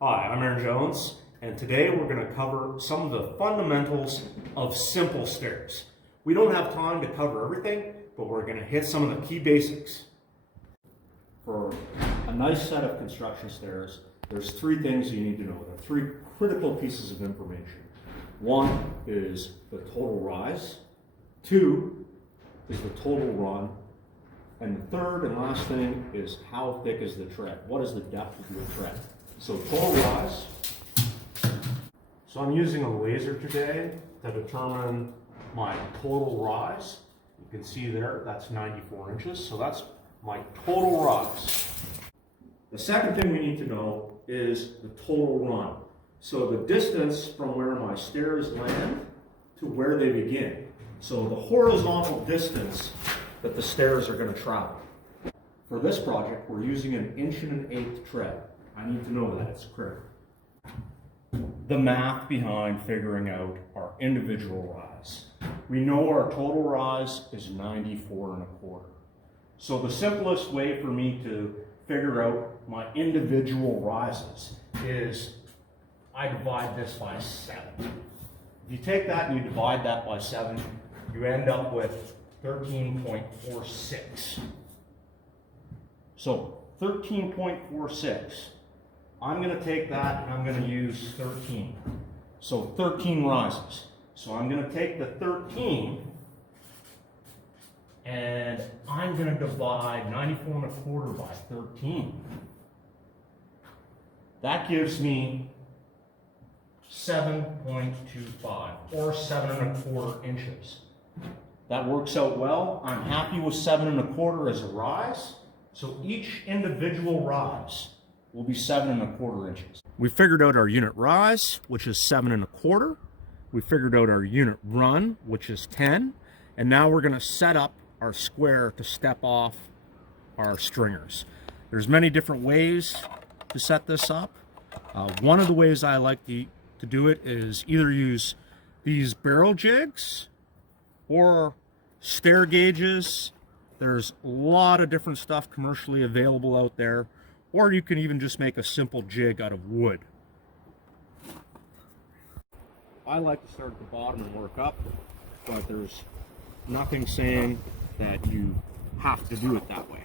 Hi, I'm Aron Jones, and today we're going to cover some of the fundamentals of simple stairs. We don't have time to cover everything, but we're going to hit some of the key basics. For a nice set of construction stairs, there's three things you need to know. There are three critical pieces of information. One is the total rise, two is the total run, and the third and last thing is how thick is the tread? What is the depth of your tread? So total rise. So I'm using a laser today to determine my total rise. You can see there, that's 94 inches. So that's my total rise. The second thing we need to know is the total run. So the distance from where my stairs land to where they begin. So the horizontal distance that the stairs are going to travel. For this project, we're using an 1.125" tread. I need to know that, it's critical. The math behind figuring out our individual rise. We know our total rise is 94.25. So the simplest way for me to figure out my individual rises is I divide this by 7. If you take that and you divide that by 7, you end up with 13.46. So 13.46. I'm going to take that and I'm going to use 13. So 13 rises. So I'm going to take the 13 and I'm going to divide 94.25 by 13. That gives me 7.25 or 7.25 inches. That works out well. I'm happy with 7.25 as a rise. So each individual rise will be 7.25 inches. We figured out our unit rise, which is 7.25. We figured out our unit run, which is 10. And now we're going to set up our square to step off our stringers. There's many different ways to set this up. One of the ways I like to do it is either use these barrel jigs or stair gauges. There's a lot of different stuff commercially available out there, or you can even just make a simple jig out of wood. I like to start at the bottom and work up, but there's nothing saying that you have to do it that way.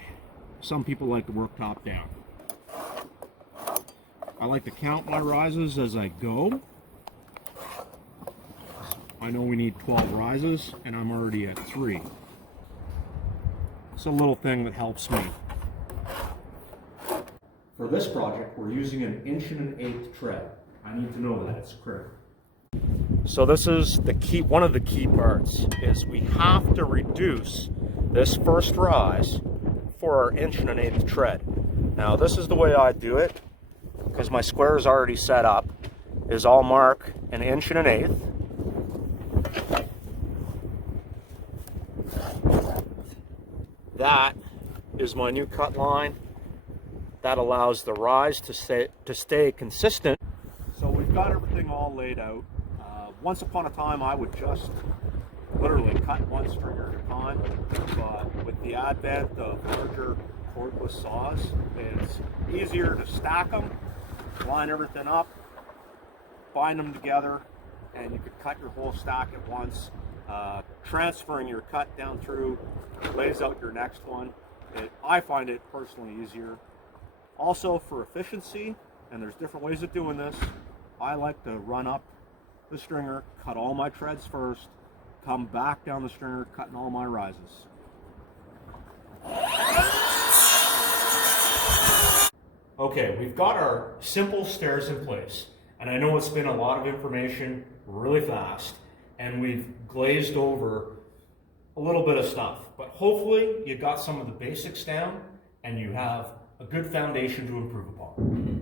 Some people like to work top down. I like to count my rises as I go. I know we need 12 rises, and I'm already at 3. It's a little thing that helps me. For this project, we're using an 1.125" tread. I need to know that, it's critical. So this is the key, one of the key parts, is we have to reduce this first rise for our 1.125" tread. Now this is the way I do it, because my square is already set up, is I'll mark an 1.125". That is my new cut line. That allows the rise to stay consistent. So we've got everything all laid out. Once upon a time, I would just literally cut one stringer at a time, but with the advent of larger cordless saws, it's easier to stack them, line everything up, bind them together, and you could cut your whole stack at once. Transferring your cut down through lays out your next one. I find it personally easier. Also for efficiency, and there's different ways of doing this, I like to run up the stringer, cut all my treads first, come back down the stringer, cutting all my rises. Okay, we've got our simple stairs in place, and I know it's been a lot of information really fast, and we've glazed over a little bit of stuff, but hopefully you got some of the basics down and you have a good foundation to improve upon.